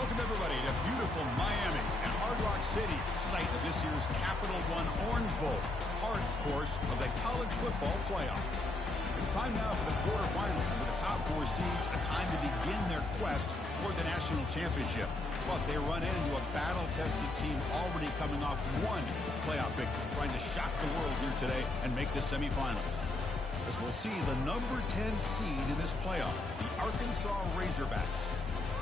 Welcome, everybody, to beautiful Miami and Hard Rock City, site of this year's Capital One Orange Bowl, part, of course, of the college football playoff. It's time now for the quarterfinals, and with the top four seeds, a time to begin their quest toward the national championship. But they run into a battle-tested team already coming off one playoff victory, trying to shock the world here today and make the semifinals. As we'll see the number 10 seed in this playoff, the Arkansas Razorbacks,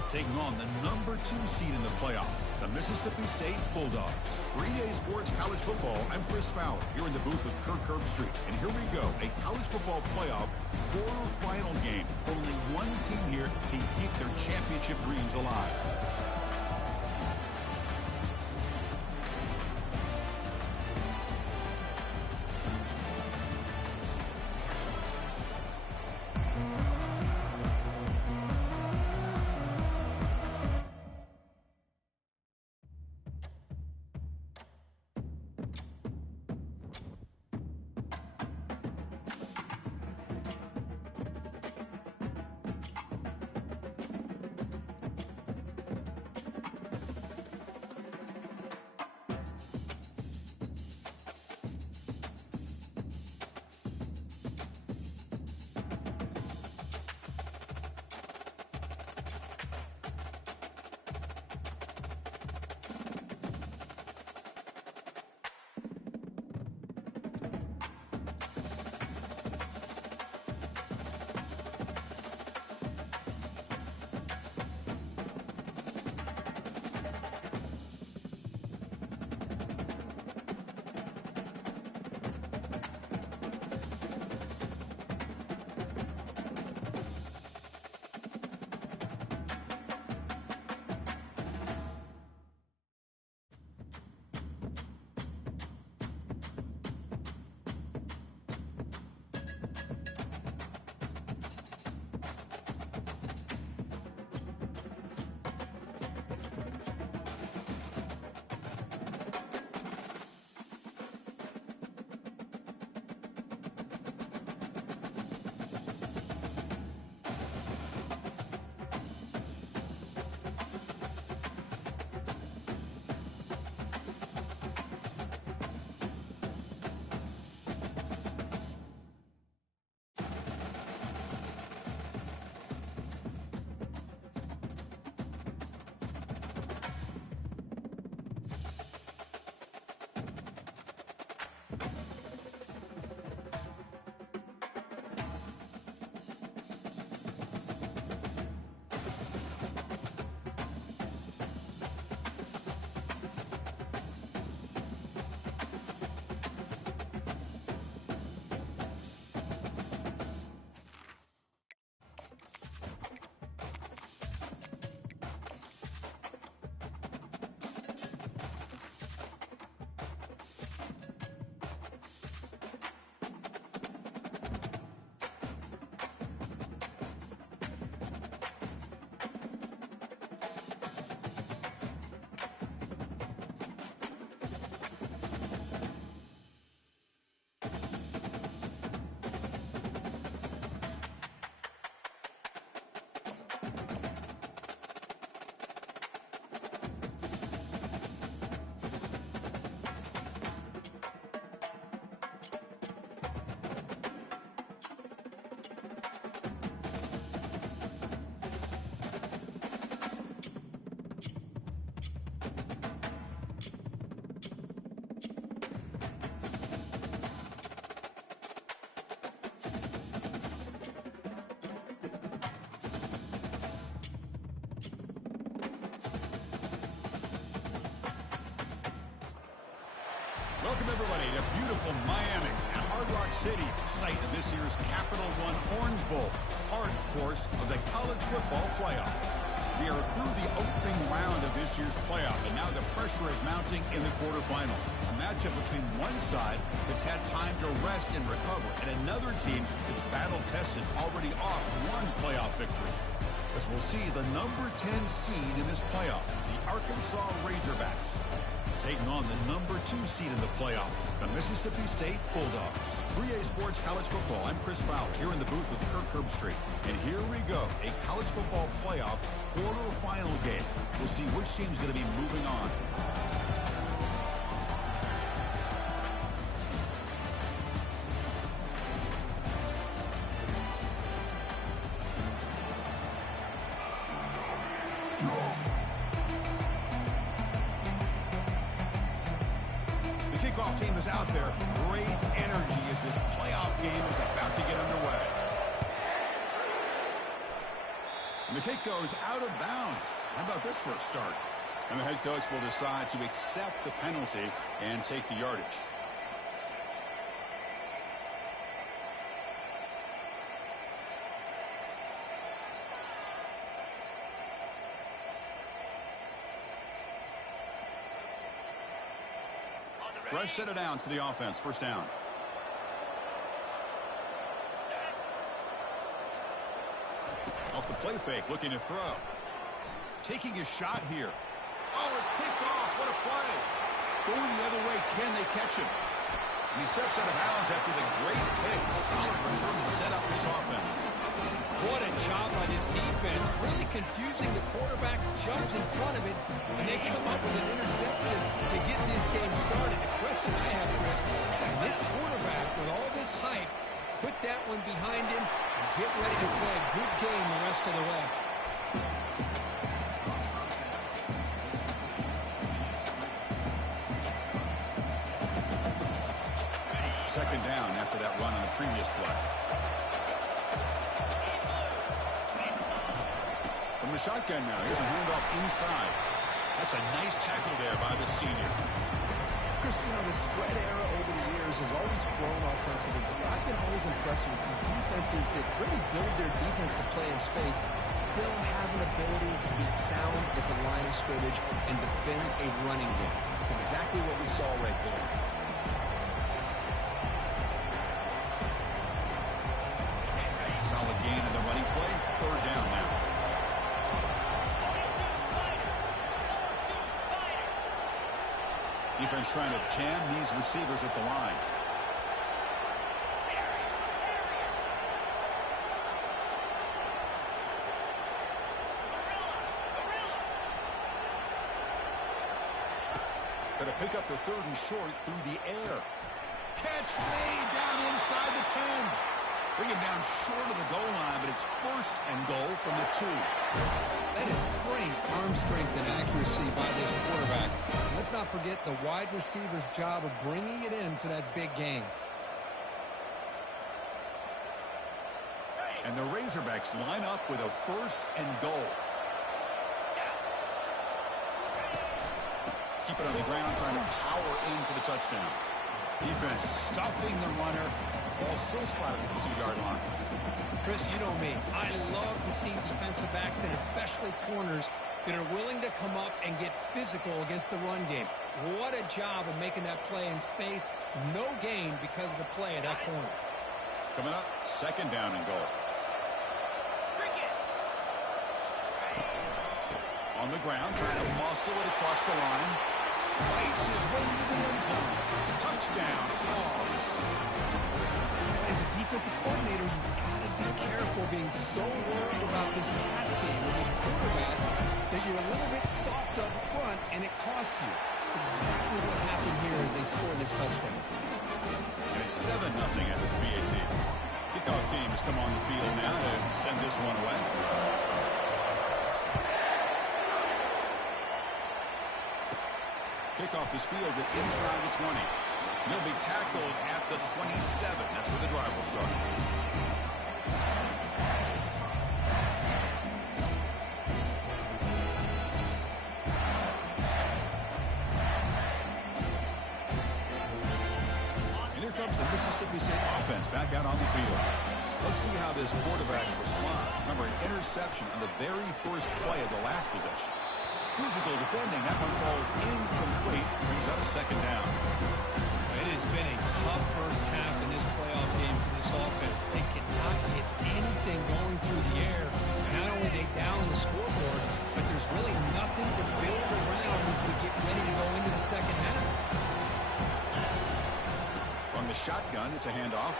taking on the number 2 seed in the playoff, the Mississippi State Bulldogs. For EA Sports College Football, I'm Chris Fowler, here in the booth with Kirk Herbstreit. And here we go, a college football playoff quarterfinal game. Only one team here can keep their championship dreams alive. Welcome, everybody, to beautiful Miami and Hard Rock City, site of this year's Capital One Orange Bowl, part, of course, of the college football playoff. We are through the opening round of this year's playoff, and now the pressure is mounting in the quarterfinals. A matchup between one side that's had time to rest and recover, and another team that's battle-tested, already off one playoff victory. as we'll see the number 10 seed in this playoff, the Arkansas Razorbacks, taking on the number 2 seed in the playoff, the Mississippi State Bulldogs. 3A Sports College Football. I'm Chris Fowler here in the booth with Kirk Herbstreit. And here we go, a college football playoff quarterfinal game. We'll see which team's going to be moving on. Team is out there. Great energy as this playoff game is about to get underway. And the kick goes out of bounds. How about this for a start? And the head coach will decide to accept the penalty and take the yardage. Fresh set of downs for the offense. First down. Off the play fake, looking to throw. Taking a shot here. Oh, it's picked off. What a play. Going the other way. Can they catch him? And he steps out of bounds after the great pick. Solid return to set up his offense. What a job by this defense. Really confusing. The quarterback jumps in front of it, and they come up with an interception to get this game started. The question I have, Chris, and this quarterback, with all this hype, put that one behind him and get ready to play a good game the rest of the way. Second down after that run on the previous play. From the shotgun now, here's a handoff inside. That's a nice tackle there by the senior. Chris, you know, the spread era over the years has always grown offensively, but I've been always impressed with defenses that really build their defense to play in space, still have an ability to be sound at the line of scrimmage and defend a running game. It's exactly what we saw right there. Solid gain in the running play. Third down now. Defense trying to jam these receivers at the line. Going to pick up the third and short through the air. Catch made down inside the 10. Bring him down short of the goal line, but it's first and goal from the 2. That is great arm strength and accuracy by this quarterback. Let's not forget the wide receiver's job of bringing it in for that big game. And the Razorbacks line up with a first and goal. Keep it on the ground, trying to power into the touchdown. Defense stuffing the runner. Ball still spotted at the 2-yard line. Chris, you know me. I love to see defensive backs and especially corners that are willing to come up and get physical against the run game. What a job of making that play in space. No gain because of the play of that corner. Coming up, second down and goal. On the ground, trying to muscle it across the line. Fights his way into the end zone. Touchdown. As a defensive coordinator, you've got to be careful being so worried about this pass game with this quarterback that you're a little bit soft up front and it costs you. It's exactly what happened here as they scored this touchdown. And it's 7-0 after the BAT. Kickoff team has come on the field now to send this one away. Kickoff is fielded inside the 20. He'll be tackled at the 27. That's where the drive will start. And here comes the Mississippi State offense back out on the field. Let's see how this quarterback responds. Remember, an interception on the very first play of the last possession. Physical defending. That one falls incomplete. Brings up second down. It has been a tough first half in this playoff game for this offense. They cannot get anything going through the air. And not only they down the scoreboard, but there's really nothing to build around as we get ready to go into the second half. From the shotgun, it's a handoff.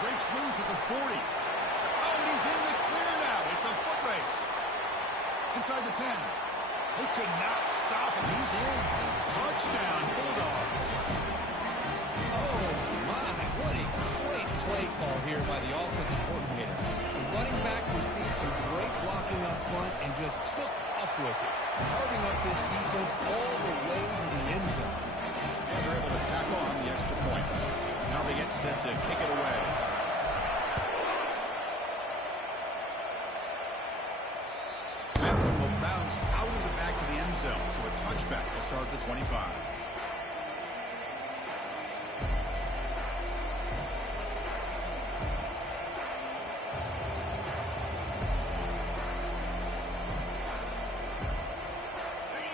Breaks loose at the 40. Oh, and he's in the clear now. It's a foot race. Inside the 10. He could not stop him. He's in. Touchdown, Bulldogs. Oh, my. What a great play call here by the offensive coordinator. The running back received some great blocking up front and just took off with it, carving up this defense all the way to the end zone. And they're able to tack on the extra point. Now they get set to kick it away. That one will bounce out of the back of the end zone, so a touchback will start at the 25.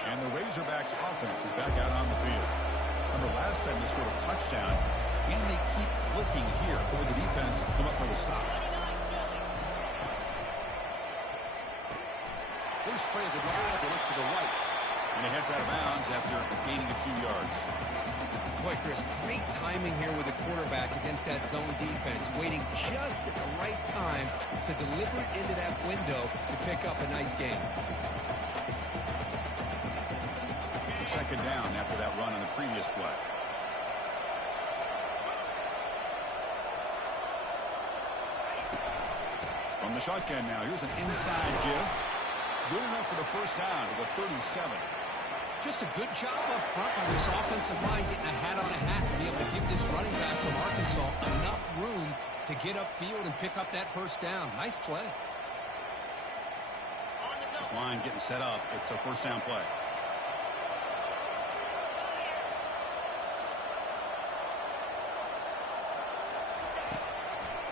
And the Razorbacks offense is back out on the field. Remember last time they scored a touchdown. Can they keep clicking here, or the defense come up with a stop? First play of the drive, they look to the right. And he heads out of bounds after gaining a few yards. Boy, Chris, great timing here with the quarterback against that zone defense, waiting just at the right time to deliver it into that window to pick up a nice game. Second down after that run on the previous play. From the shotgun now, here's an inside give. Good enough for the first down to the 37. Just a good job up front by this offensive line, getting a hat on a hat to be able to give this running back from Arkansas enough room to get upfield and pick up that first down. Nice play. This line getting set up. It's a first down play.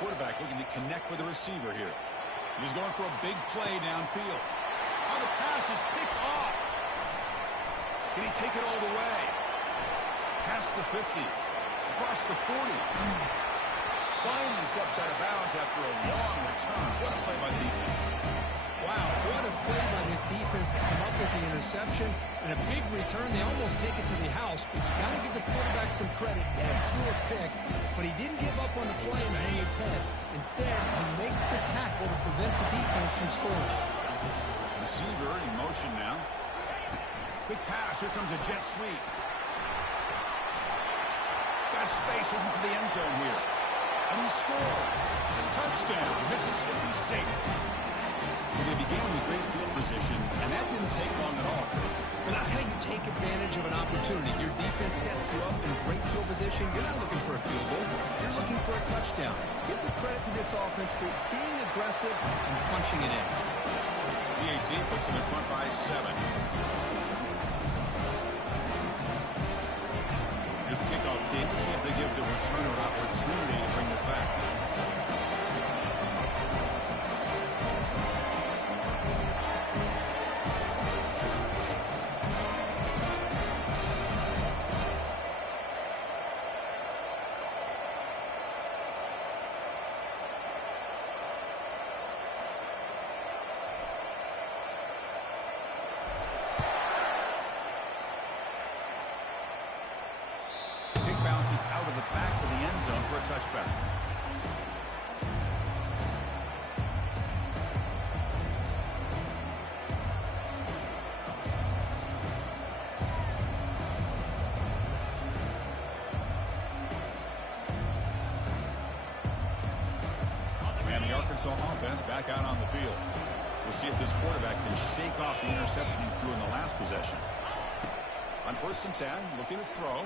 Quarterback looking to connect with the receiver here. He's going for a big play downfield. Oh, the pass is picked off. Can he take it all the way? Past the 50. Across the 40. Finally steps out of bounds after a long return. What a play by the defense. Wow, what a play by this defense to come up with the interception and a big return. They almost take it to the house, but you got to give the quarterback some credit. Yeah, he threw a pick, but he didn't give up on the play and hang his head. Instead, he makes the tackle to prevent the defense from scoring. Receiver in motion now. Quick pass. Here comes a jet sweep. Got space looking for the end zone here. And he scores. Touchdown, Mississippi State. Well, they began with great field position, and that didn't take long at all. Well, that's how you take advantage of an opportunity. Your defense sets you up in great field position. You're not looking for a field goal. You're looking for a touchdown. Give the credit to this offense for being aggressive and punching it in. PAT puts them in front by 7. Here's the kickoff team. Let's see if they give the returner an opportunity to bring this back. Bounces out of the back of the end zone for a touchback. And the Arkansas offense back out on the field. We'll see if this quarterback can shake off the interception he threw in the last possession. On 1st and 10, looking to throw.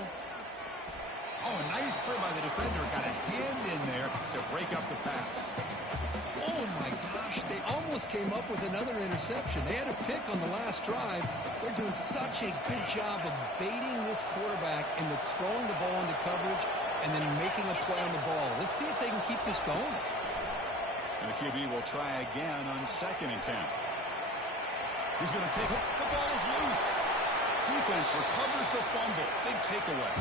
Oh, a nice play by the defender. Got a hand in there to break up the pass. Oh, my gosh. They almost came up with another interception. They had a pick on the last drive. They're doing such a good job of baiting this quarterback into throwing the ball into coverage and then making a play on the ball. Let's see if they can keep this going. And the QB will try again on 2nd and 10. He's going to take it. The ball is loose. Defense recovers the fumble. Big takeaway.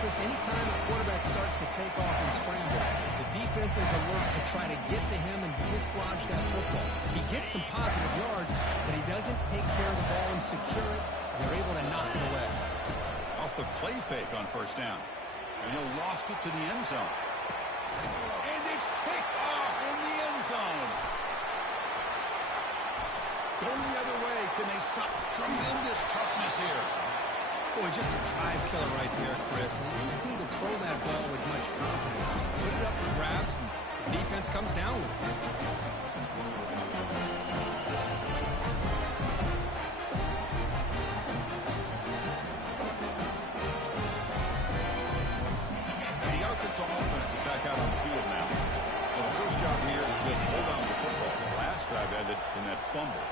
Chris, anytime a quarterback starts to take off and scramble, the defense is alert to try to get to him and dislodge that football. He gets some positive yards, but he doesn't take care of the ball and secure it, and they're able to knock it away. Off the play fake on first down. And he'll loft it to the end zone. And it's picked off in the end zone. Going the other way. Can they stop tremendous toughness here? Boy, just a drive killer right there, Chris. And he didn't seem to throw that ball with much confidence. Just put it up for grabs, and the defense comes down with it. The Arkansas offense is back out on the field now. Well, the first job here is just hold on to the football. The last drive ended in that fumble.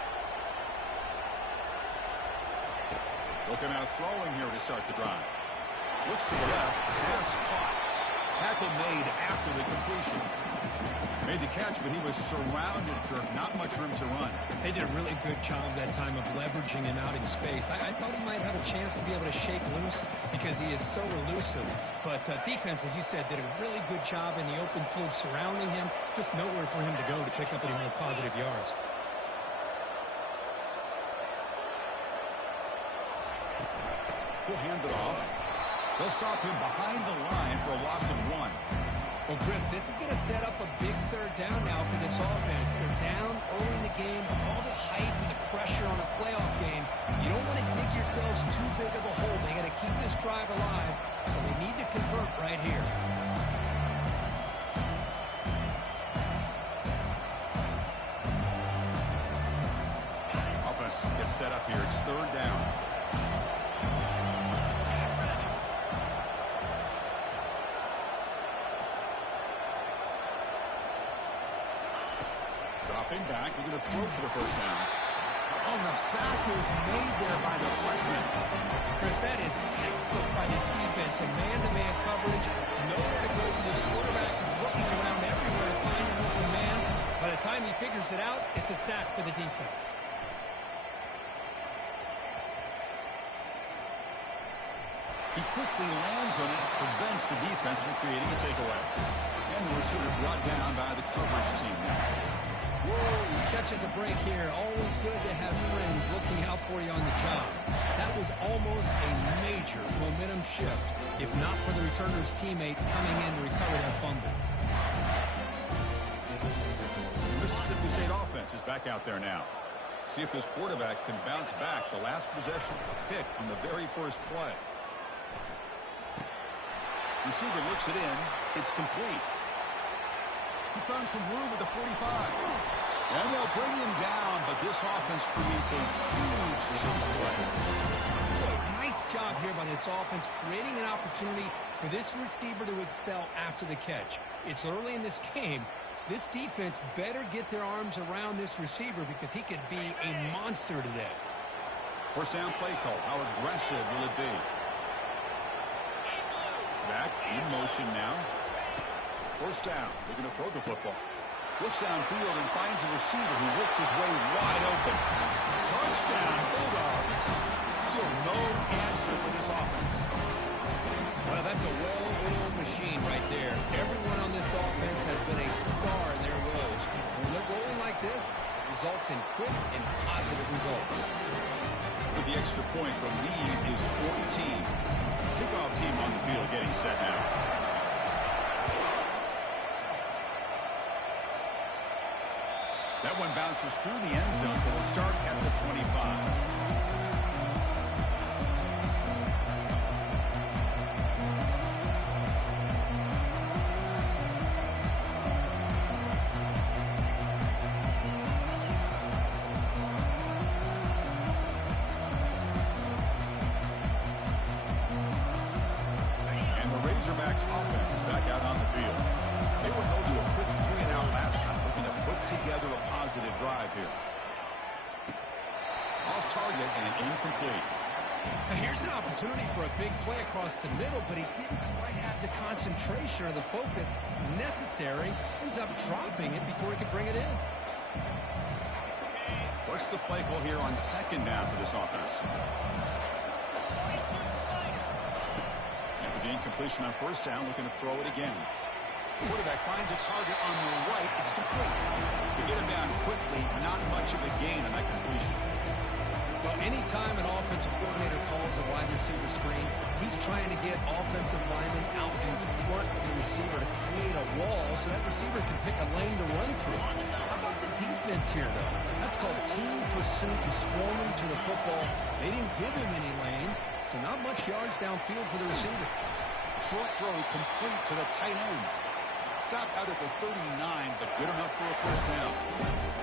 Looking out throwing here to start the drive. Looks to the left. Pass caught. Tackle made after the completion. Made the catch, but he was surrounded, Kirk. Not much room to run. They did a really good job that time of leveraging him out in space. I thought he might have a chance to be able to shake loose because he is so elusive. But defense, as you said, did a really good job in the open field surrounding him. Just nowhere for him to go to pick up any more positive yards. He'll hand it off. They'll stop him behind the line for a loss of 1. Well, Chris, this is going to set up a big third down now for this offense. They're down early in the game. All the hype and the pressure on a playoff game. You don't want to dig yourselves too big of a hole. They got to keep this drive alive, so they need to convert right here. Offense gets set up here. It's third down. Dropping back. We're going to throw for the first down. Oh, the sack is made there by the freshman. Chris, that is textbook by this defense. A man-to-man coverage. Nowhere to go for this quarterback. He's looking around everywhere to find an open man. By the time he figures it out, it's a sack for the defense. He quickly lands on it, prevents the defense from creating a takeaway. And the receiver brought down by the coverage team now. Whoa, he catches a break here. Always good to have friends looking out for you on the job. That was almost a major momentum shift, if not for the returner's teammate coming in to recover that fumble. Mississippi State offense is back out there now. See if this quarterback can bounce back. The last possession, pick on the very first play. Receiver looks it in. It's complete. He's found some room at the 45. And they'll bring him down, but this offense creates a huge jump play. Nice job here by this offense, creating an opportunity for this receiver to excel after the catch. It's early in this game, so this defense better get their arms around this receiver because he could be a monster today. First down play call. How aggressive will it be? Back in motion now. First down. They're going to throw the football. Looks downfield and finds a receiver who worked his way wide open. Touchdown, Bulldogs. Still no answer for this offense. Well, that's a well-oiled machine right there. Everyone on this offense has been a star in their roles. When they're rolling like this, it results in quick and positive results. With the extra point, the lead is 14. Kickoff team on the field getting set now. That one bounces through the end zone, so they'll start at the 25. And the Razorbacks offense is back out on the field. They were held to a quick 3-and-out last time, looking to put together a positive drive here. Off target and incomplete. Now here's an opportunity for a big play across the middle, but he didn't quite have the concentration or the focus necessary. Ends up dropping it before he could bring it in. What's the play call here on second down for this offense? And The incompletion on first down, looking to throw it again. Quarterback finds a target on the right. It's complete. To get him down quickly, not much of a gain on that completion. Well, anytime an offensive coordinator calls a wide receiver screen, he's trying to get offensive linemen out in front of the receiver to create a wall so that receiver can pick a lane to run through. How about the defense here, though? That's called team pursuit and swarming to the football. They didn't give him any lanes, so not much yards downfield for the receiver. Short throw complete to the tight end. Stopped out at the 39, but good enough for a first down.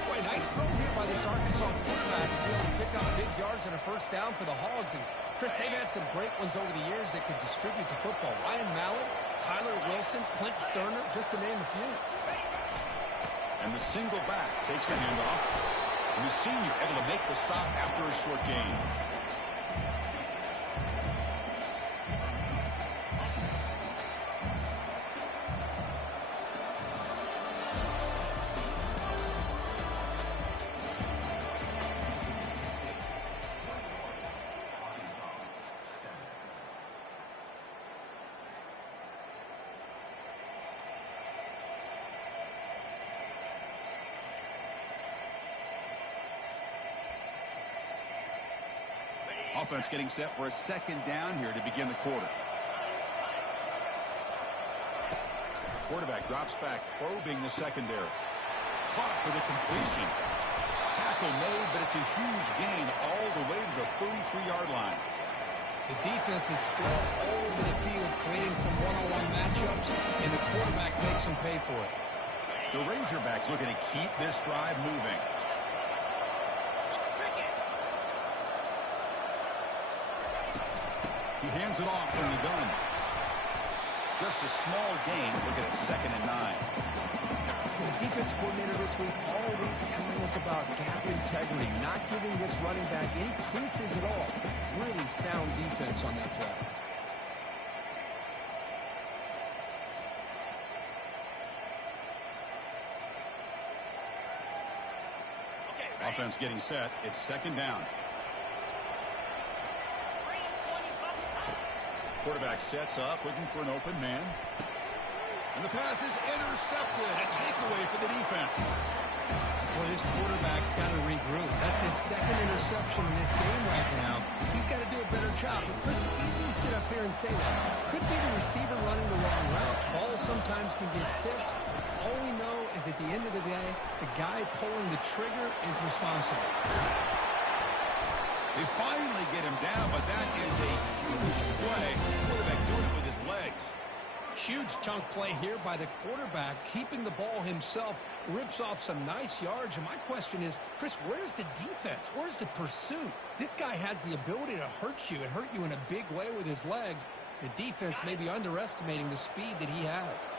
Boy, nice throw here by this Arkansas quarterback to be able to pick up big yards and a first down for the Hogs. And, Chris, they've had some great ones over the years that could distribute the football. Ryan Mallett, Tyler Wilson, Clint Sterner, just to name a few. And the single back takes a handoff. And the senior able to make the stop after a short gain. Offense getting set for a second down here to begin the quarter. Quarterback drops back, probing the secondary. Caught for the completion. Tackle made, but it's a huge gain all the way to the 33-yard line. The defense is spread all over the field, creating some one-on-one matchups, and the quarterback makes them pay for it. The Razorbacks looking to keep this drive moving. He hands it off from the gun. Just a small gain. Look at it, 2nd and 9. The defense coordinator this week already telling us about gap integrity, not giving this running back any creases at all. Really sound defense on that play. Offense getting set. It's 2nd down. Quarterback sets up, looking for an open man. And the pass is intercepted. A takeaway for the defense. Well, this quarterback's got to regroup. That's his 2nd interception in this game right now. He's got to do a better job. But, Chris, it's easy to sit up here and say that. Could be the receiver running the wrong route. Balls sometimes can get tipped. All we know is at the end of the day, the guy pulling the trigger is responsible. They finally get him down, but that is a huge play. Quarterback doing it with his legs. Huge chunk play here by the quarterback, keeping the ball himself, rips off some nice yards. And my question is, Chris, where's the defense? Where's the pursuit? This guy has the ability to hurt you and hurt you in a big way with his legs. The defense may be underestimating the speed that he has.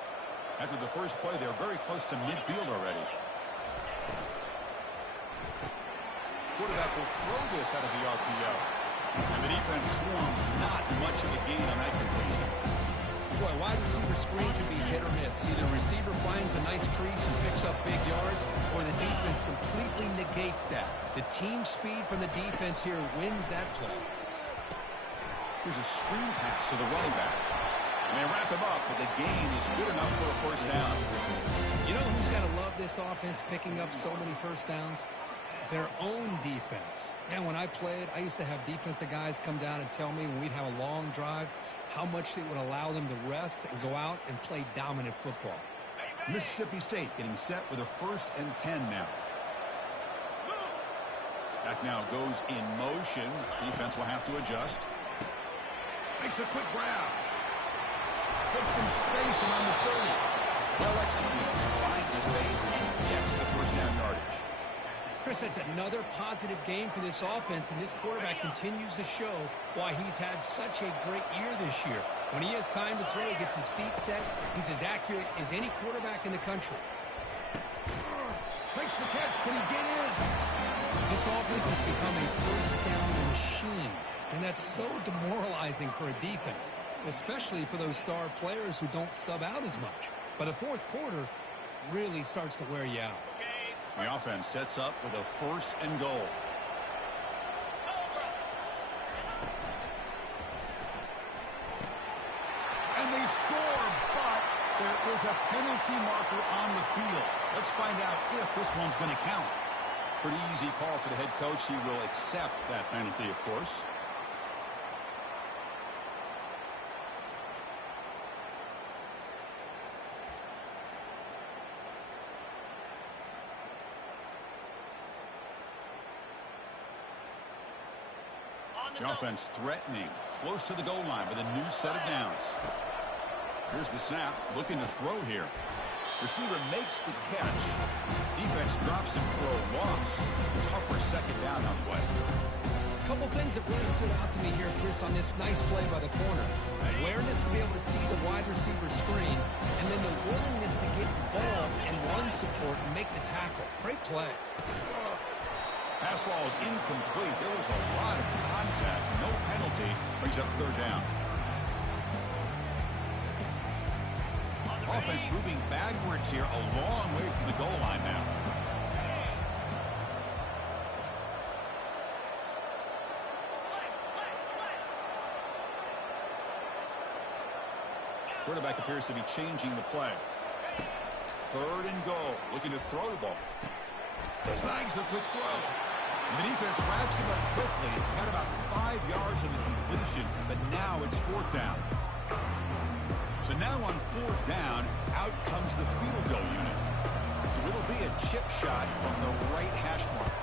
After the first play, they're very close to midfield already. Quarterback will throw this out of the RPO. And the defense swarms. Not much of a gain on that completion. Boy, wide receiver screen can be hit or miss. Either receiver finds a nice crease and picks up big yards, or the defense completely negates that. The team speed from the defense here wins that play. Here's a screen pass to the running back. And they wrap him up, but the gain is good enough for a first down. You know who's got to love this offense picking up so many first downs? Their own defense. And when I played, I used to have defensive guys come down and tell me when we'd have a long drive how much it would allow them to rest and go out and play dominant football. Mississippi State getting set with a 1st and 10 now. Back now goes in motion. Defense will have to adjust. Makes a quick grab. Puts some space around the 30. Well executed. Finds space and gets the first down yardage. Chris, that's another positive game for this offense, and this quarterback continues to show why he's had such a great year this year. When he has time to throw, he gets his feet set. He's as accurate as any quarterback in the country. Makes the catch. Can he get in? This offense has become a first down machine, and that's so demoralizing for a defense, especially for those star players who don't sub out as much. But the fourth quarter really starts to wear you out. The offense sets up with a 1st and goal. is a penalty marker on the field. Let's find out if this one's going to count. Pretty easy call for the head coach. He will accept that penalty, of course. The offense threatening, close to the goal line with a new set of downs. Here's the snap, looking to throw here. Receiver makes the catch. Defense drops him for a loss. Tougher second down on the way. A couple things that really stood out to me here, Chris, on this nice play by the corner. Awareness to be able to see the wide receiver screen, and then the willingness to get involved and run support and make the tackle. Great play. Pass ball is incomplete. There was a lot of contact. No penalty. Brings up third down. Offense moving backwards here, a long way from the goal line now. Quarterback appears to be changing the play. Third and goal. Looking to throw the ball. Snags a quick throw. And the defense wraps him up quickly. Got about 5 yards of the completion, but now it's fourth down. So now on fourth down, out comes the field goal unit. So it'll be a chip shot from the right hash mark.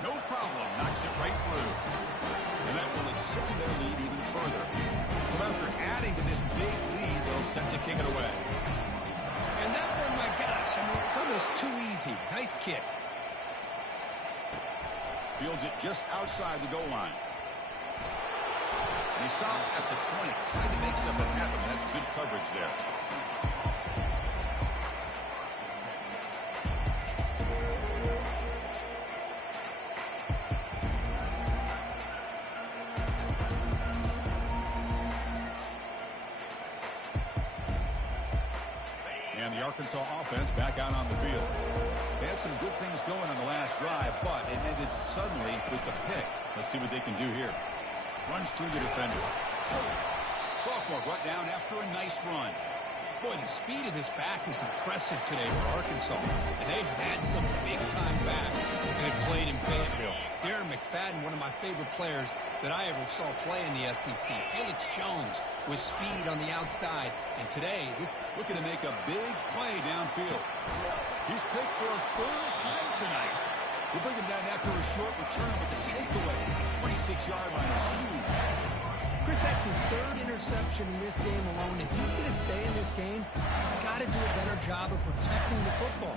No problem. Knocks it right through. And that will extend their lead even further. So after adding to this big lead, they'll set to kick it away. And that one, my gosh, I mean, it's almost too easy. Nice kick. Fields it just outside the goal line. And he stopped at the 20, trying to make something happen. That's good coverage there. And the Arkansas offense back out on the field. They had some good things going on the last drive, but it ended suddenly with a pick. Let's see what they can do here. Runs through the defender. Sophomore brought down after a nice run. Boy, the speed of this back is impressive today for Arkansas. And they've had some big-time backs that have played in Fayetteville. Darren McFadden, one of my favorite players that I ever saw play in the SEC. Felix Jones with speed on the outside. And today, this looking to make a big play downfield. He's picked for a third time tonight. We'll bring him down after a short return, but the takeaway, 26-yard line is huge. Chris, that's his third interception in this game alone. If he's going to stay in this game, he's got to do a better job of protecting the football.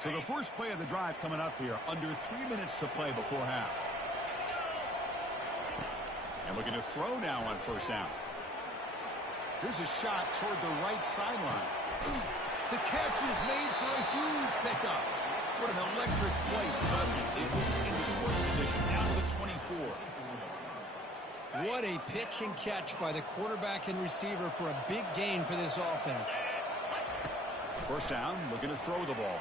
So the first play of the drive coming up here, under 3 minutes to play before half. And looking to throw now on first down. Here's a shot toward the right sideline. The catch is made for a huge pickup. What an electric play. Suddenly they move into scoring position down to the 24. What a pitch and catch by the quarterback and receiver for a big gain for this offense. First down, looking to throw the ball.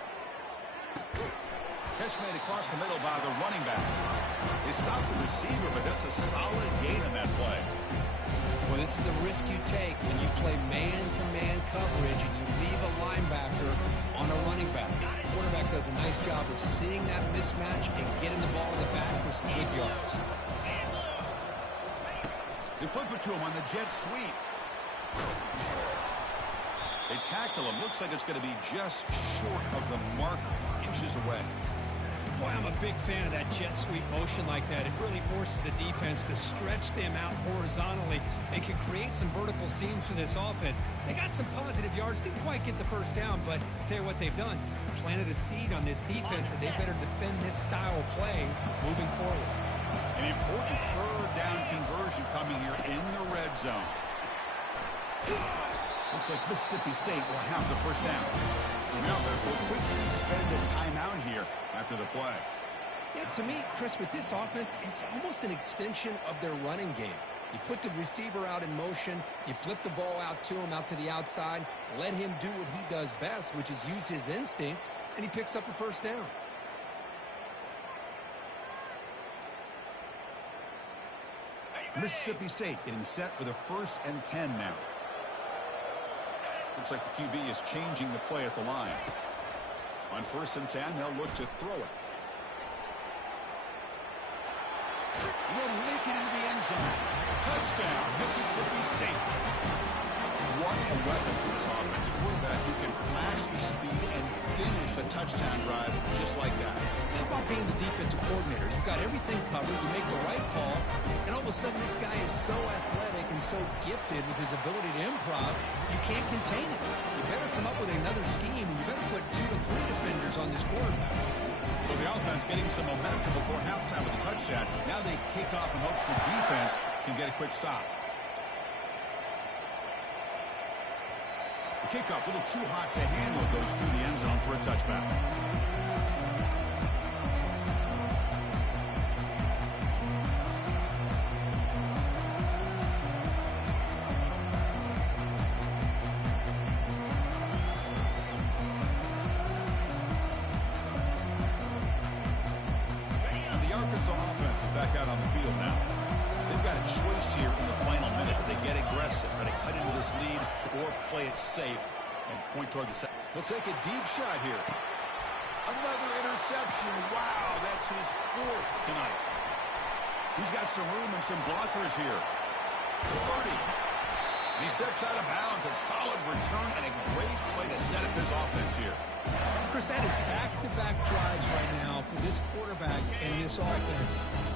Catch made across the middle by the running back. They stopped the receiver, but that's a solid gain in that play. Well, this is the risk you take when you play man-to-man coverage and you leave a linebacker on a running back. The quarterback does a nice job of seeing that mismatch and getting the ball in the back for some 8 yards. They flip it to him on the jet sweep. They tackle him. Looks like it's going to be just short of the mark, inches away. Boy, I'm a big fan of that jet sweep motion like that. It really forces the defense to stretch them out horizontally and can create some vertical seams for this offense. They got some positive yards. Didn't quite get the first down, but I'll tell you what they've done. Planted a seed on this defense, and they better defend this style of play moving forward. An important third down conversion coming here in the red zone. Looks like Mississippi State will have the first down. The offense will quickly spend a timeout here after the play. Yeah, to me, Chris, with this offense, it's almost an extension of their running game. You put the receiver out in motion, you flip the ball out to him, out to the outside, let him do what he does best, which is use his instincts, and he picks up a first down. Mississippi State getting set with a 1st and 10 now. Looks like the QB is changing the play at the line. On 1st and 10, they'll look to throw it. Will make it into the end zone. Touchdown, Mississippi State. What a weapon for this offensive quarterback who can flash the speed and finish a touchdown drive just like that. How about being the defensive coordinator? You've got everything covered, you make the right call, and all of a sudden this guy is so athletic and so gifted with his ability to improv, you can't contain it. You better come up with another scheme, and you better put 2 or 3 defenders on this quarterback. So the offense getting some momentum before halftime with a touchdown. Now they kick off in hopes the defense can get a quick stop. The kickoff, a little too hot to handle, goes through the end zone for a touchback. Back out on the field now. They've got a choice here in the final minute. Do they get aggressive, try to cut into this lead, or play it safe and point toward the second? He'll take a deep shot here. Another interception. Wow, that's his 4th tonight. He's got some room and some blockers here. 30. And he steps out of bounds. A solid return and a great play to set up his offense here. Chris, that is back-to-back drives right now for this quarterback and this offense.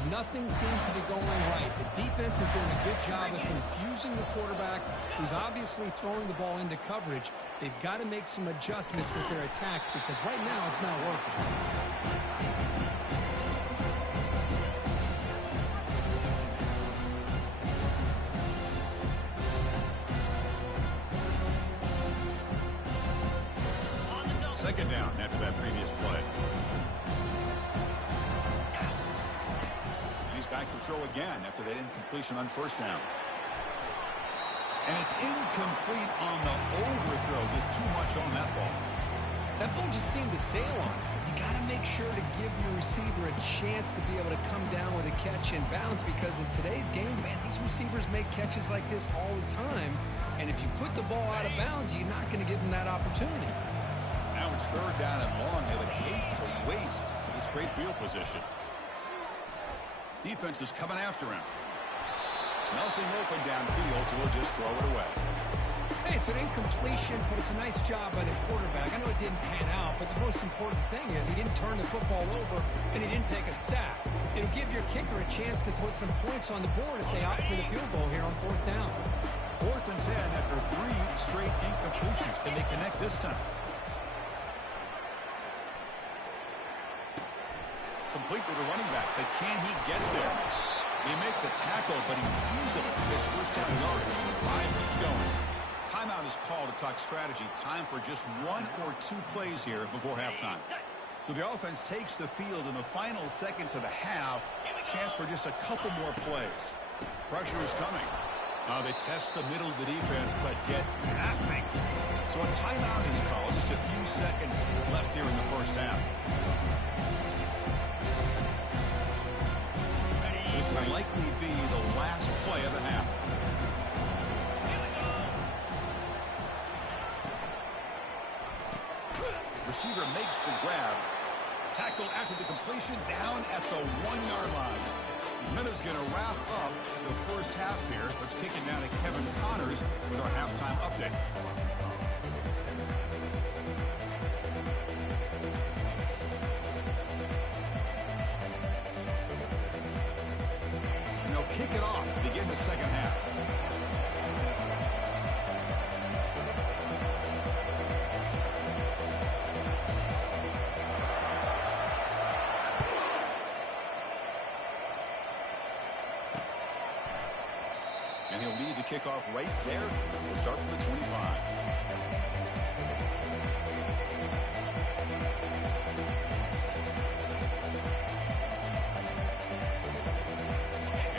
Nothing seems to be going right. The defense is doing a good job of confusing the quarterback, who's obviously throwing the ball into coverage. They've got to make some adjustments with their attack because right now it's not working. Second down after that previous play. And he's back to throw again after that incompletion on 1st down. And it's incomplete on the overthrow. Just too much on that ball. That ball just seemed to sail on it. You got to make sure to give your receiver a chance to be able to come down with a catch and bounce because in today's game, man, these receivers make catches like this all the time. And if you put the ball out of bounds, you're not going to give them that opportunity. Now it's 3rd down and long. They would hate to waste this great field position. Defense is coming after him. Nothing open downfield, so we'll just throw it away. Hey, it's an incompletion, but it's a nice job by the quarterback. I know it didn't pan out, but the most important thing is he didn't turn the football over, and he didn't take a sack. It'll give your kicker a chance to put some points on the board if they opt for the field goal here on 4th down. 4th and 10 after 3 straight incompletions. Can they connect this time? Complete with the running back, but can he get there? He make the tackle, but he easily gets 1st down yardage. 5 keeps going. Timeout is called to talk strategy. Time for just 1 or 2 plays here before halftime. So the offense takes the field in the final seconds of the half. Chance for just a couple more plays. Pressure is coming. They test the middle of the defense, but get nothing. So a timeout is called. Just a few seconds left here in the 1st half. This will likely be the last play of the half. Receiver makes the grab. Tackle after the completion down at the 1-yard line. Minute's going to wrap up the 1st half here. Let's kick it down to Kevin Connors with our halftime update. Kick it off to begin the 2nd half. And he'll lead the kickoff right there. We'll start from the 25.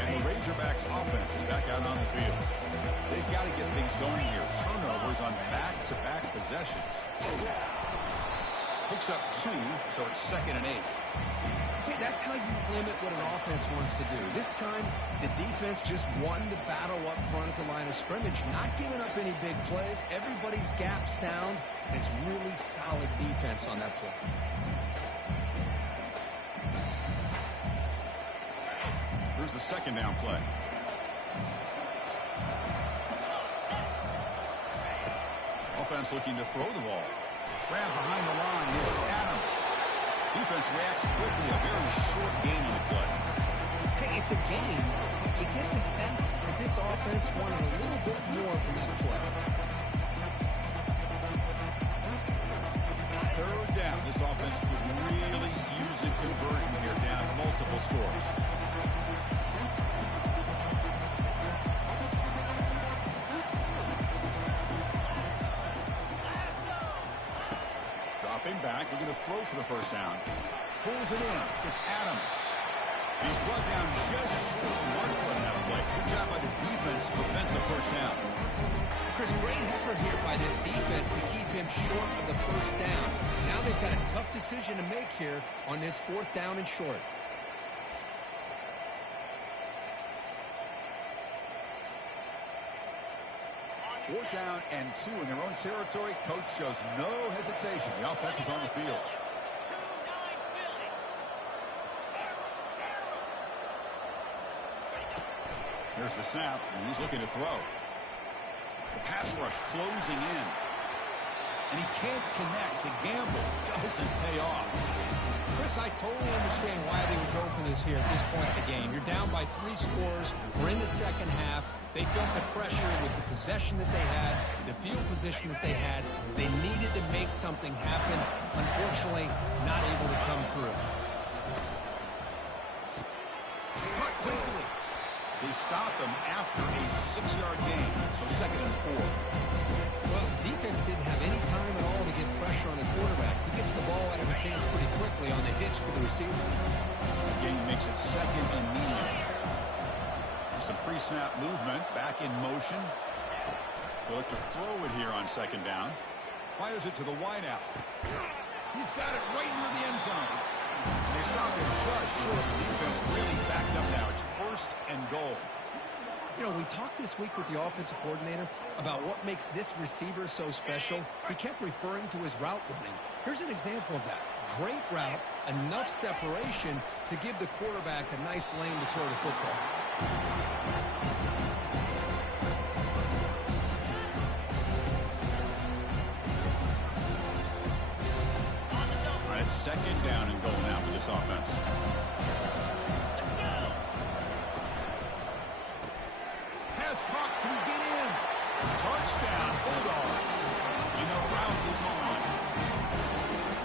And the Razorbacks offense is back out on the field. They've got to get things going here. Turnovers on back-to-back possessions. Picks up 2, so it's 2nd and 8. See, that's how you limit what an offense wants to do. This time, the defense just won the battle up front at the line of scrimmage, not giving up any big plays. Everybody's gap sound, and it's really solid defense on that play. Here's the 2nd down play. Offense looking to throw the ball. Grab behind the line. It's Adams. Defense reacts quickly. A very short gain on the play. Hey, it's a game. You get the sense that this offense wanted a little bit more from that play. 3rd down. This offense could really use a conversion here, down multiple scores. Back, they're going to throw for the 1st down. Pulls it in. It's Adams. He's brought down just short of 1 foot on that play. Good job by the defense to prevent the 1st down. Chris, great effort here by this defense to keep him short of the 1st down. Now they've got a tough decision to make here on this 4th down and short. 4th down and 2 in their own territory. Coach shows no hesitation. The offense is on the field. Here's the snap, and he's looking to throw. The pass rush closing in. And he can't connect. The gamble doesn't pay off. Chris, I totally understand why they would go for this here at this point in the game. You're down by 3 scores. We're in the 2nd half. They felt the pressure with the possession that they had, the field position that they had. They needed to make something happen. Unfortunately, not able to come through. Cut quickly. They stop him after a 6-yard gain, so 2nd and 4. Well, defense didn't have any time at all to get pressure on the quarterback. He gets the ball out of his hands pretty quickly on the hitch to the receiver. The game makes it 2nd and medium. Some pre-snap movement, back in motion. They'll look to throw it here on 2nd down. Fires it to the wideout. He's got it right near the end zone. And they stop him just short. The defense really backed up now. It's 1st and goal. You know, we talked this week with the offensive coordinator about what makes this receiver so special. He kept referring to his route running. Here's an example of that. Great route, enough separation to give the quarterback a nice lane to throw the football. All right, 2nd down and goal now for this offense. Pass caught. Can he get in? Touchdown, Bulldogs. You know, round is on.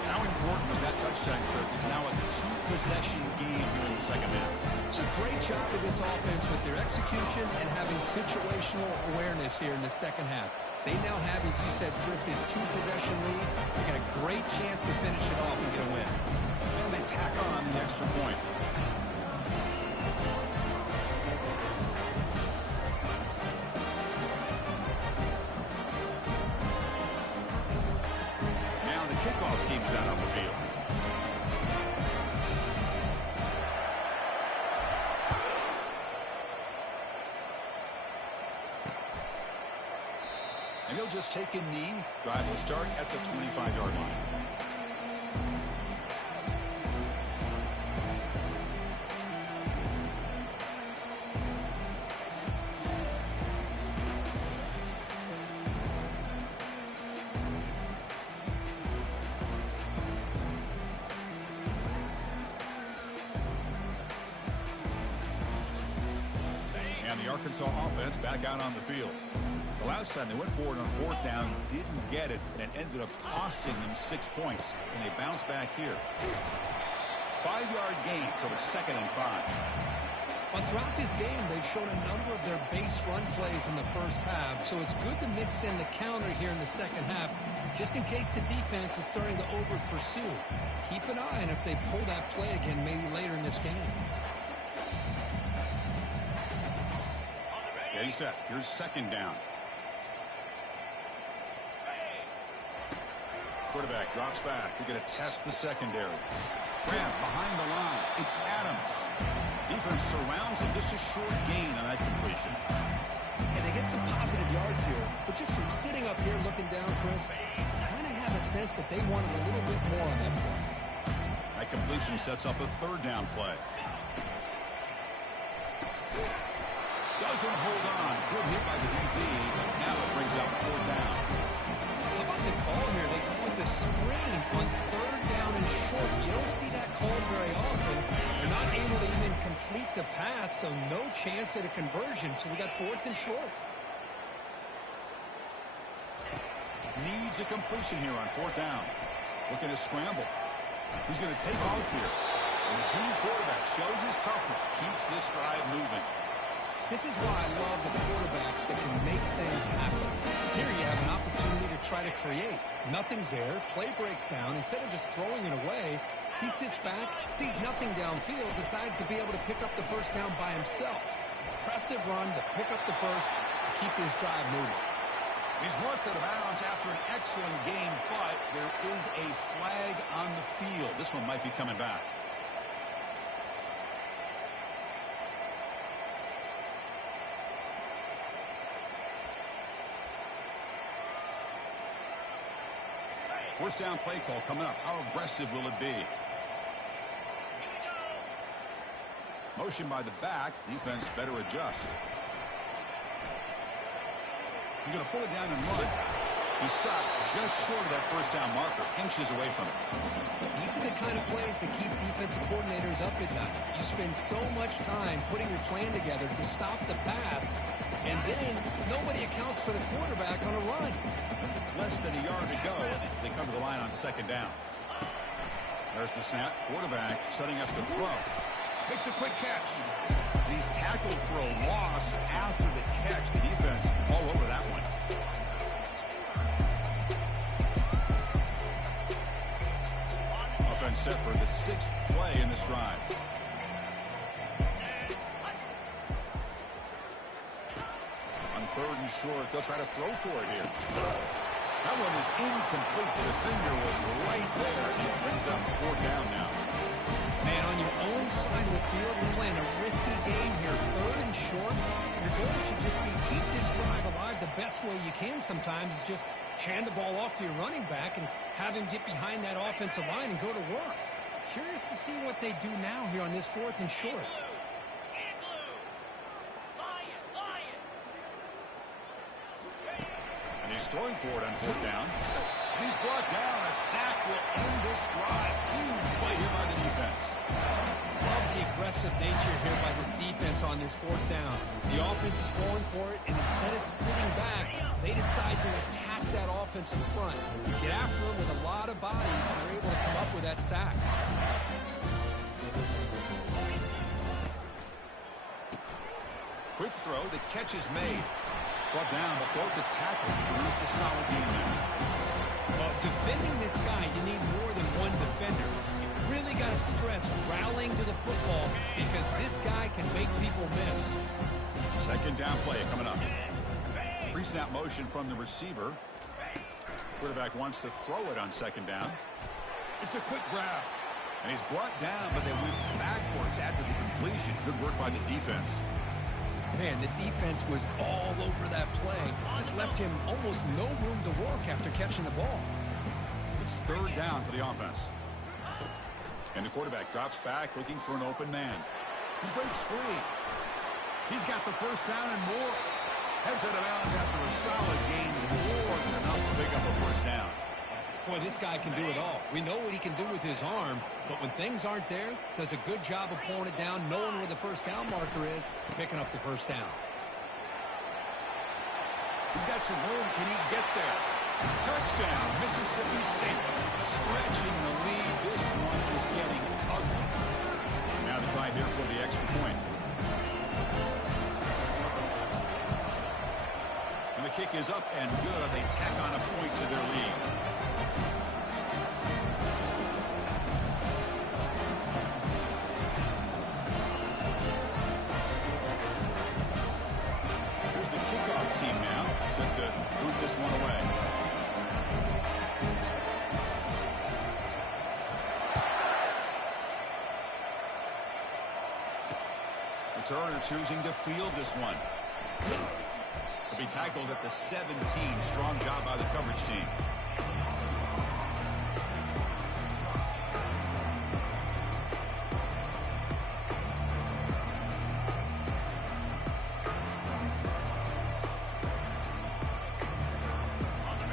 How important was that touchdown, Kirk? It's now a 2-possession game here in the 2nd half. It's a great job of this offense with their execution and having situational awareness here in the 2nd half. They now have, as you said, Chris, this 2-possession lead. They got a great chance to finish it off and get a win. And they tack on the extra point. Now the kickoff team is out on the field. And he'll just take a knee. Drive will start at the 25-yard line. And the Arkansas offense back out on the field. The last time they went forward on 4th down, didn't get it, and it ended up costing them 6 points. And they bounce back here. 5-yard gain, so it's 2nd and 5. Well, throughout this game, they've shown a number of their base run plays in the 1st half, so it's good to mix in the counter here in the 2nd half, just in case the defense is starting to over-pursue. Keep an eye on if they pull that play again maybe later in this game. Getting set. Here's second down. Quarterback drops back. They're going to test the secondary. Grab behind the line. It's Adams. Defense surrounds him. Just a short gain on that completion. And they get some positive yards here. But just from sitting up here looking down, Chris, I kind of have a sense that they wanted a little bit more on that play. That completion sets up a third down play. Doesn't hold on. Good hit by the DB. Now it brings up fourth down. How about the call here? They call it the screen on third down and short. You don't see that called very often. They're not able to even complete the pass, so no chance at a conversion. So we got fourth and short. Needs a completion here on fourth down. Looking to scramble. Who's going to take off here? And the junior quarterback shows his toughness, keeps this drive moving. This is why I love the quarterbacks that can make things happen. Here you have an opportunity to try to create. Nothing's there. Play breaks down. Instead of just throwing it away, he sits back, sees nothing downfield, decides to be able to pick up the first down by himself. Impressive run to pick up the first and keep this drive moving. He's marked out of bounds after an excellent game, but there is a flag on the field. This one might be coming back. First down play call coming up. How aggressive will it be? Motion by the back. Defense better adjust. He's going to pull it down and run. He stopped just short of that first down marker, inches away from it. These are the kind of plays that keep defensive coordinators up at night. You spend so much time putting your plan together to stop the pass, and then nobody accounts for the quarterback on a run. Less than a yard to go as they come to the line on second down. There's the snap. Quarterback setting up the throw. Makes a quick catch. He's tackled for a loss after the catch. The defense all over that one. Offense set for the sixth play in this drive. On third and short, they'll try to throw for it here. That one is incomplete. The defender was right there, and it brings up fourth down now. Man, on your own side of the field, you're playing a risky game here. Third and short, your goal should just be keep this drive alive. The best way you can sometimes is just hand the ball off to your running back and have him get behind that offensive line and go to work. Curious to see what they do now here on this fourth and short. And he's throwing for it on fourth down. He's brought down. A sack will end this drive. Huge play here by the defense. Love the aggressive nature here by this defense on this fourth down. The offense is going for it, and instead of sitting back, they decide to attack that offensive front. Get after them with a lot of bodies, and they're able to come up with that sack. Quick throw. The catch is made. Brought down, but broke the tackle. And this is a solid game there. Well, defending this guy, you need more than one defender. You really got to stress rallying to the football because this guy can make people miss. Second down play coming up. Pre-snap motion from the receiver. Quarterback wants to throw it on second down. It's a quick grab. And he's brought down, but they went backwards after the completion. Good work by the defense. Man, the defense was all over that play. Just left him almost no room to work after catching the ball. It's third down for the offense. And the quarterback drops back looking for an open man. He breaks free. He's got the first down and more. Heads out of bounds after a solid game. More than enough to pick up a first down. Boy, this guy can do it all. We know what he can do with his arm, but when things aren't there, does a good job of pulling it down, knowing where the first down marker is, picking up the first down. He's got some room. Can he get there? Touchdown, Mississippi State. Stretching the lead. This one is getting ugly. Now the try here for the extra point. And the kick is up and good. They tack on a point to their lead. put this one away. Turner choosing to field this one. He'll be tackled at the 17. Strong job by the coverage team.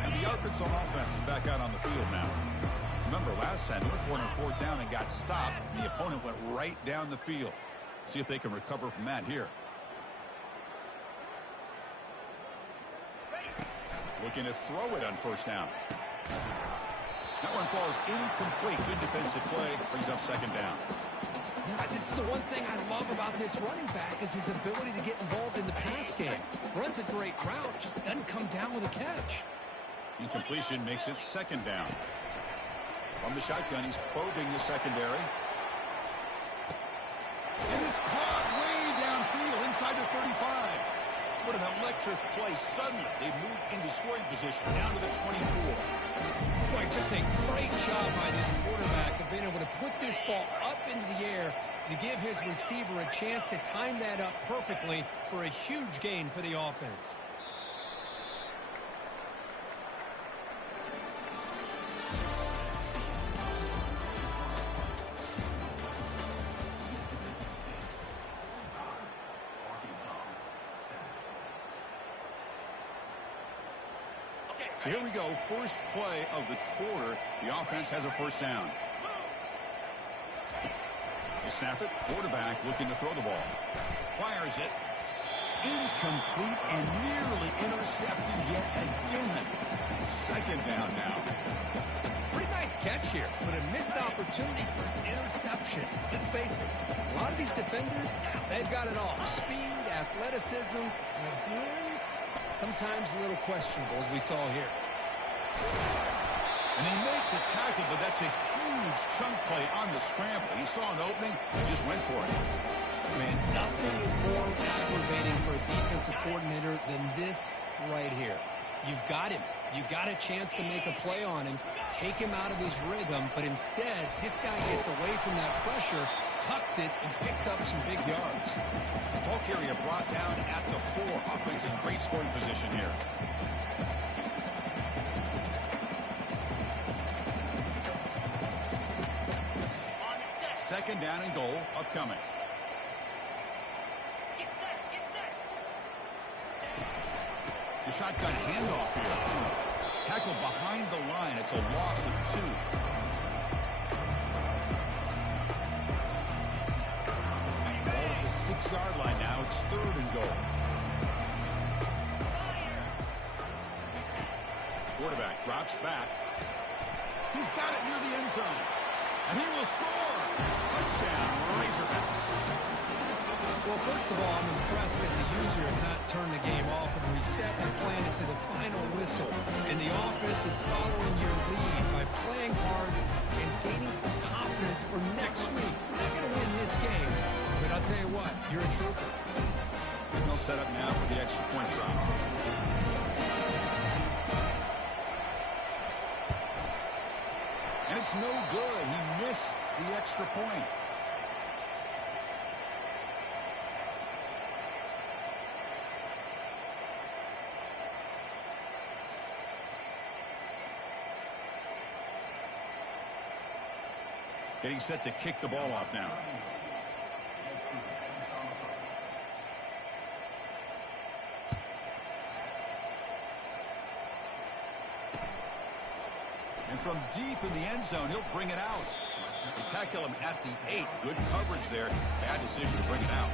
And the Arkansas offense is back out on the field now. Remember last time they went for it on fourth down and got stopped, and the opponent went right down the field. See if they can recover from that here. Looking to throw it on first down. That one falls incomplete. Good defensive play. Brings up second down. This is the one thing I love about this running back is his ability to get involved in the pass game. Runs a great route, just doesn't come down with a catch. Incompletion makes it second down. From the shotgun, he's probing the secondary. And it's caught way downfield inside the 35. What an electric play. Suddenly, they move into scoring position down to the 24. Boy, just a great job by this quarterback of being able to put this ball up into the air to give his receiver a chance to time that up perfectly for a huge gain for the offense. So here we go, first play of the quarter. The offense has a first down. They snap it. Quarterback looking to throw the ball. Fires it. Incomplete and nearly intercepted yet again. Second down now. Pretty nice catch here, but a missed opportunity for an interception. Let's face it, a lot of these defenders, they've got it all. Speed, athleticism, and hands. Sometimes a little questionable, as we saw here. And they make the tackle, but that's a huge chunk play on the scramble. He saw an opening and just went for it. Man, nothing is more aggravating for a defensive coordinator than this right here. You've got him. You got a chance to make a play on him, take him out of his rhythm, but instead, this guy gets away from that pressure, tucks it, and picks up some big yards. Ball carrier brought down at the 4. Offense in great scoring position here. Second down and goal upcoming. The shotgun handoff here. Tackle behind the line. It's a loss of 2. Ball at the 6-yard line now. It's third and goal. Quarterback drops back. He's got it near the end zone. And he will score. Touchdown, Razorbacks. Well, first of all, I'm impressed that the user has not turned the game off and reset and planned it to the final whistle. And the offense is following your lead by playing hard and gaining some confidence for next week. You're not going to win this game, but I'll tell you what, you're a trooper. And they'll set up now for the extra point drop. And it's no good. He missed the extra point. Getting set to kick the ball off now. And from deep in the end zone, he'll bring it out. They tackle him at the 8. Good coverage there. Bad decision to bring it out.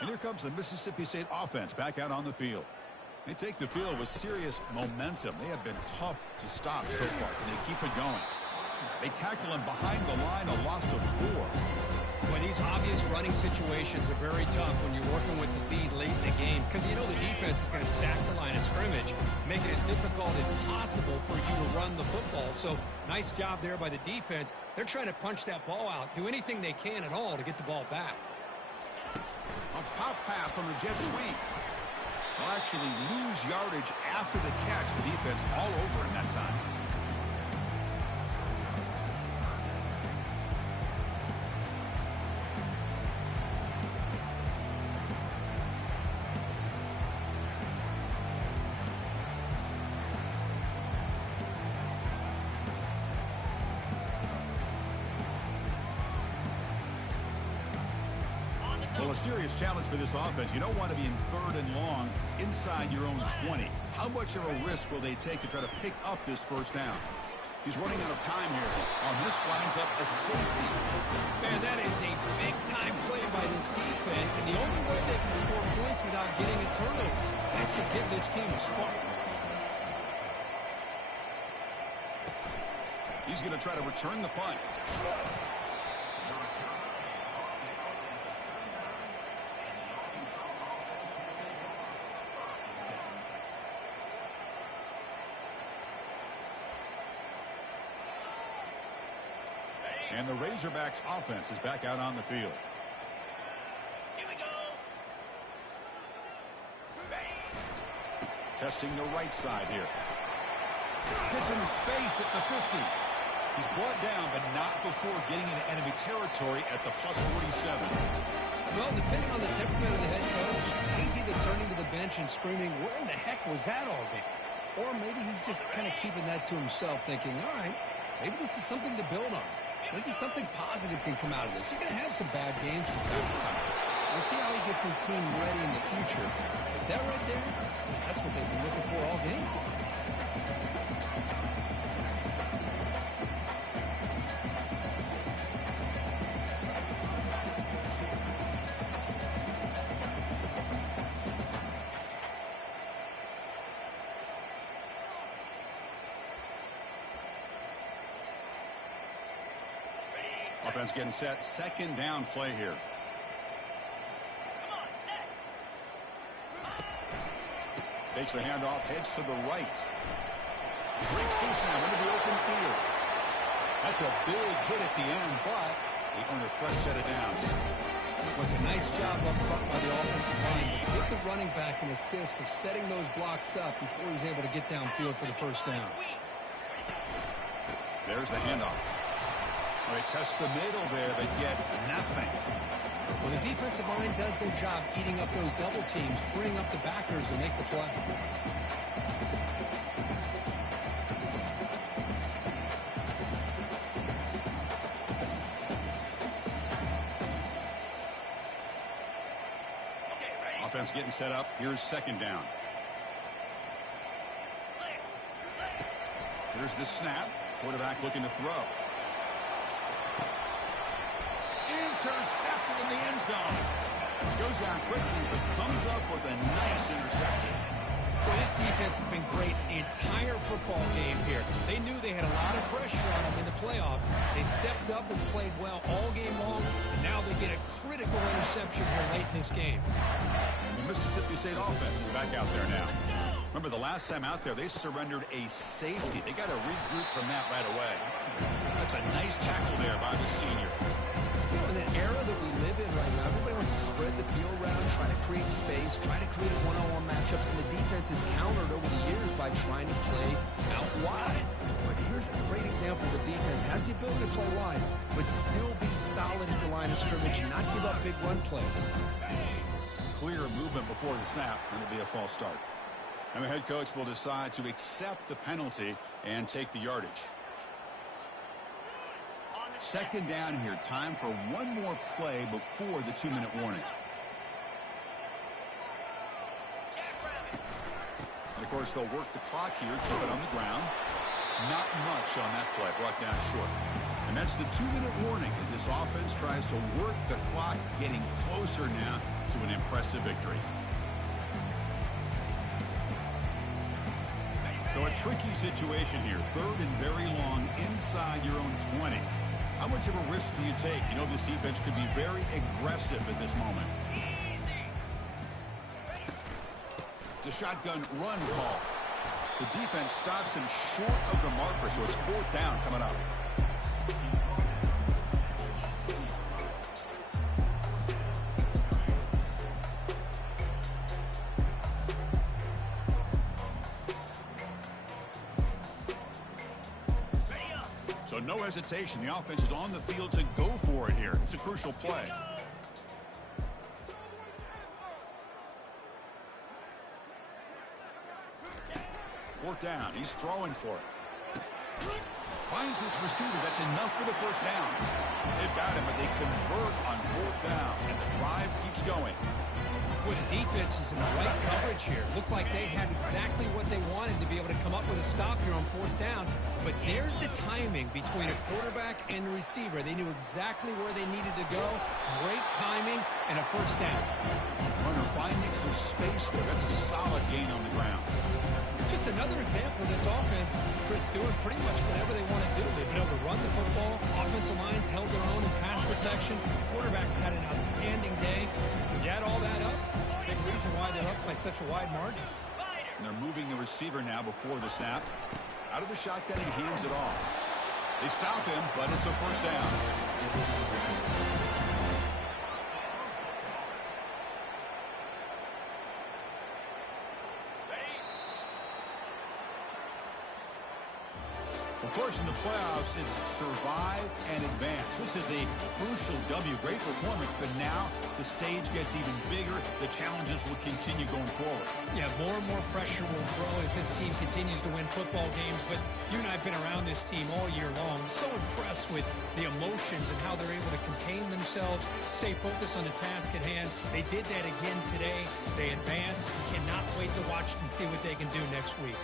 And here comes the Mississippi State offense back out on the field. They take the field with serious momentum. They have been tough to stop so far, and they keep it going. They tackle him behind the line, a loss of 4. Well, these obvious running situations are very tough when you're working with the lead late in the game because you know the defense is going to stack the line of scrimmage, make it as difficult as possible for you to run the football. So nice job there by the defense. They're trying to punch that ball out, do anything they can at all to get the ball back. A pop pass on the jet sweep. They'll actually lose yardage after the catch. The defense all over in that time. Well, a serious challenge for this offense. You don't want to be in 3rd and long inside your own 20. How much of a risk will they take to try to pick up this first down? He's running out of time here. This winds up a safety. Man, that is a big-time play by this defense, and the only way they can score points without getting a turnover. That should give this team a spark. He's going to try to return the punt. And the Razorbacks offense is back out on the field. Here we go. Testing the right side here. Gets into space at the 50. He's brought down, but not before getting into enemy territory at the +47. Well, depending on the temperament of the head coach, he's either turning to the bench and screaming, where in the heck was that all game? Or maybe he's just kind of keeping that to himself, thinking, all right, maybe this is something to build on. Maybe something positive can come out of this. You're going to have some bad games from time to time. We'll see how he gets his team ready in the future. But that right there, that's what they've been looking for all game. Offense getting set. 2nd down play here. Come on, set. Takes the handoff, heads to the right. Breaks loose now into the open field. That's a big hit at the end, but they earn a fresh set of downs. It was a nice job up front by the offensive line. Give the running back an assist for setting those blocks up before he's able to get downfield for the first down. There's the handoff. They test the middle there, but get nothing. When the defensive line does their job eating up those double teams, freeing up the backers to make the play. Offense getting set up. Here's 2nd down. Here's the snap. Quarterback looking to throw. Intercepted in the end zone. Goes down quickly, but comes up with a nice interception. Well, this defense has been great the entire football game here. They knew they had a lot of pressure on them in the playoff. They stepped up and played well all game long, and now they get a critical interception here late in this game. The Mississippi State offense is back out there now. Remember, the last time out there, they surrendered a safety. They got to regroup from that right away. That's a nice tackle there by the senior. You know, in the era that we live in right now, everybody wants to spread the field around, try to create space, try to create one-on-one matchups, and the defense is countered over the years by trying to play out wide. But here's a great example. The defense has the ability to play wide, but still be solid at the line of scrimmage and not give up big run plays. Clear movement before the snap, and it'll be a false start. And the head coach will decide to accept the penalty and take the yardage. 2nd down here. Time for one more play before the 2-minute warning. And, of course, they'll work the clock here, keep it on the ground. Not much on that play, brought down short. And that's the 2-minute warning as this offense tries to work the clock, getting closer now to an impressive victory. So So a tricky situation here. Third and very long inside your own 20. How much of a risk do you take? You know this defense could be very aggressive at this moment. It's a shotgun run call. The defense stops him short of the marker, so it's fourth down coming up. So no hesitation. The offense is on the field to go for it here. It's a crucial play. Fourth down. He's throwing for it. Finds this receiver. That's enough for the first down. They've got him, but they convert on fourth down, and the drive keeps going. Boy, the defense is in the right coverage here. Looked like they had exactly what they wanted to be able to come up with a stop here on fourth down. But there's the timing between a quarterback and the receiver. They knew exactly where they needed to go. Great timing and a first down. Runner finding some space there. That's a solid gain on the ground. Just another example of this offense, Chris, doing pretty much whatever they want to do. They've been able to run the football. Offensive lines held their own in pass protection. Quarterbacks had an outstanding day. You add all that up, it's a big reason why they're up by such a wide margin. And they're moving the receiver now before the snap. Out of the shotgun, he hands it off. They stop him, but it's a first down. Of course, in the playoffs, it's survive and advance. This is a crucial W. Great performance, but now the stage gets even bigger. The challenges will continue going forward. Yeah, more and more pressure will grow as this team continues to win football games. But you and I have been around this team all year long. So impressed with the emotions and how they're able to contain themselves, stay focused on the task at hand. They did that again today. They advance. Cannot wait to watch and see what they can do next week.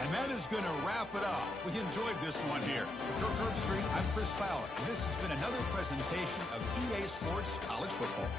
And that is going to wrap it up. We enjoyed this one here. For Kirk Herbstreit, I'm Chris Fowler, and this has been another presentation of EA Sports College Football.